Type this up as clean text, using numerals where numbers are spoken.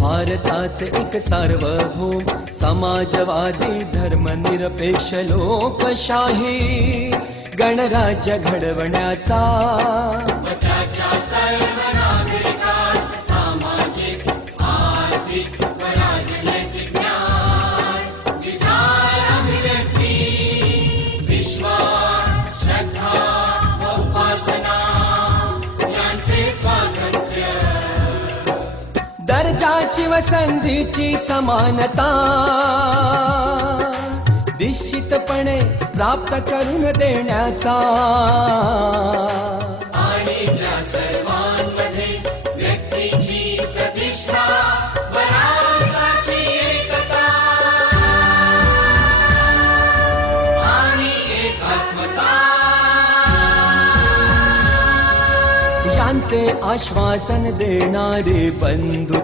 भारताचे एक सार्वभौम समाजवादी धर्मनिरपेक्ष लोकशाही गणराज्य घडवण्याचा त्याच्या सर्व नागरिकास सामाजिक आर्थिक व राजनैतिक न्याय विचार अभिव्यक्ती विश्वास श्रद्धा व उपासना यांचे स्वातंत्र्य दर्जाची व संधीची समानता निश्चितपणे प्राप्त करून देण्याचा आणि त्या सर्वांमध्ये व्यक्तीची प्रतिष्ठा व राष्ट्राची एकता आणि एकात्मता यांचे आश्वासन देणारे बंधू